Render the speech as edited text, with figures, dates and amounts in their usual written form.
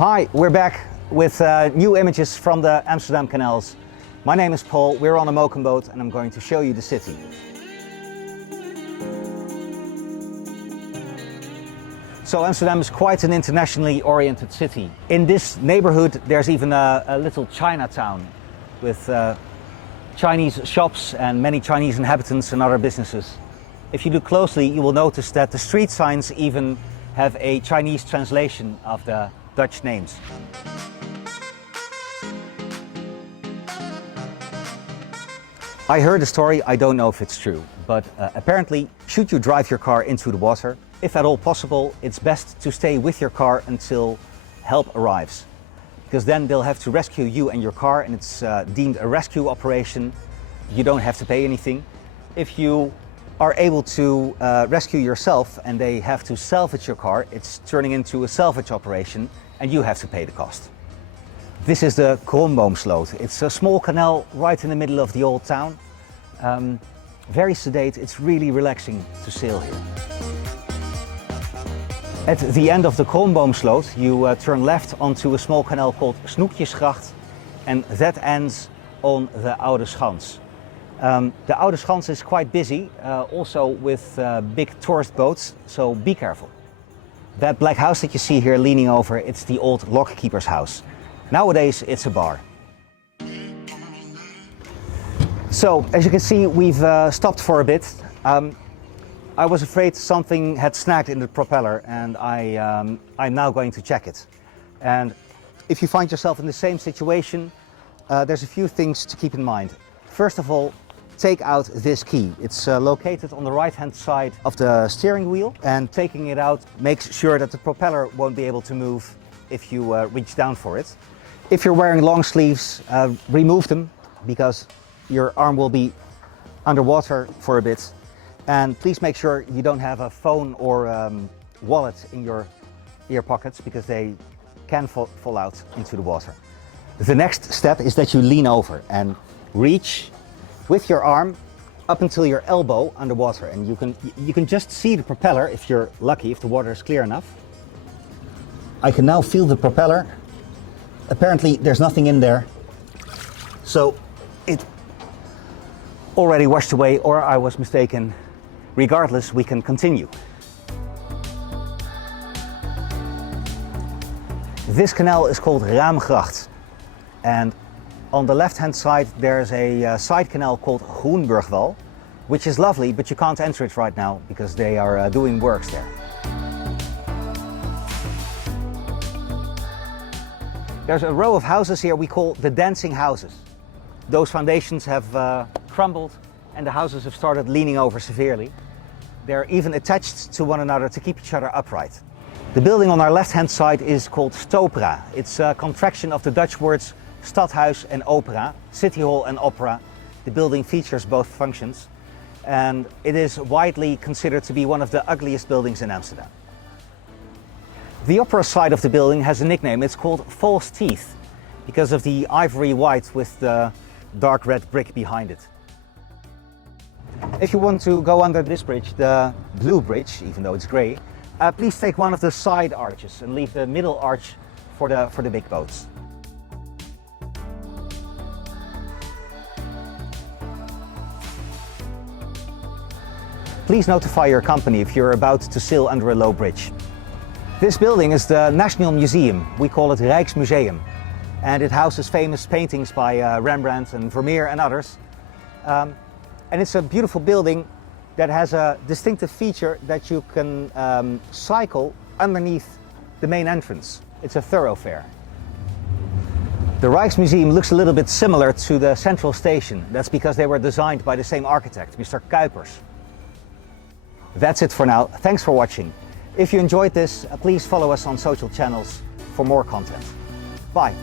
Hi, we're back with new images from the Amsterdam canals. My name is Paul, we're on a motorboat and I'm going to show you the city. So Amsterdam is quite an internationally oriented city. In this neighborhood there's even a little Chinatown with Chinese shops and many Chinese inhabitants and other businesses. If you look closely, you will notice that the street signs even have a Chinese translation of the Dutch names. I heard a story, I don't know if it's true, but apparently, should you drive your car into the water, if at all possible, it's best to stay with your car until help arrives. Because then they'll have to rescue you and your car, and it's deemed a rescue operation. You don't have to pay anything. If you are able to rescue yourself and they have to salvage your car, it's turning into a salvage operation and you have to pay the cost. This is the Kroonboomsloot. It's a small canal right in the middle of the old town. Very sedate, it's really relaxing to sail here. At the end of the Kroonboomsloot, you turn left onto a small canal called Snoekjesgracht, and that ends on the Oude Schans. The Oude Schans is quite busy, also with big tourist boats, so be careful. That black house that you see here leaning over, it's the old lockkeeper's house. Nowadays it's a bar. So, as you can see, we've stopped for a bit. I was afraid something had snagged in the propeller and I'm now going to check it. And if you find yourself in the same situation, there's a few things to keep in mind. First of all, take out this key. It's located on the right-hand side of the steering wheel, and taking it out makes sure that the propeller won't be able to move if you reach down for it. If you're wearing long sleeves, remove them because your arm will be underwater for a bit. And please make sure you don't have a phone or wallet in your ear pockets because they can fall out into the water. The next step is that you lean over and reach with your arm up until your elbow underwater, and you can just see the propeller if you're lucky, if the water is clear enough. I can now feel the propeller. Apparently there's nothing in there, so it already washed away, or I was mistaken. Regardless, we can continue. This canal is called Raamgracht, and on the left-hand side there's a side canal called Groenburgwal, which is lovely, but you can't enter it right now because they are doing works there. There's a row of houses here we call the dancing houses. Those foundations have crumbled and the houses have started leaning over severely. They're even attached to one another to keep each other upright. The building on our left-hand side is called Stopera. It's a contraction of the Dutch words Stadhuis and Opera, City Hall and Opera. The building features both functions, and it is widely considered to be one of the ugliest buildings in Amsterdam. The opera side of the building has a nickname. It's called False Teeth because of the ivory white with the dark red brick behind it. If you want to go under this bridge, the blue bridge, even though it's grey, please take one of the side arches and leave the middle arch for the big boats. Please notify your company if you're about to sail under a low bridge. This building is the National Museum. We call it Rijksmuseum, and it houses famous paintings by Rembrandt and Vermeer and others. And it's a beautiful building that has a distinctive feature that you can cycle underneath the main entrance. It's a thoroughfare. The Rijksmuseum looks a little bit similar to the Central Station. That's because they were designed by the same architect, Mr. Kuipers. That's it for now. Thanks for watching. If you enjoyed this, please follow us on social channels for more content. Bye.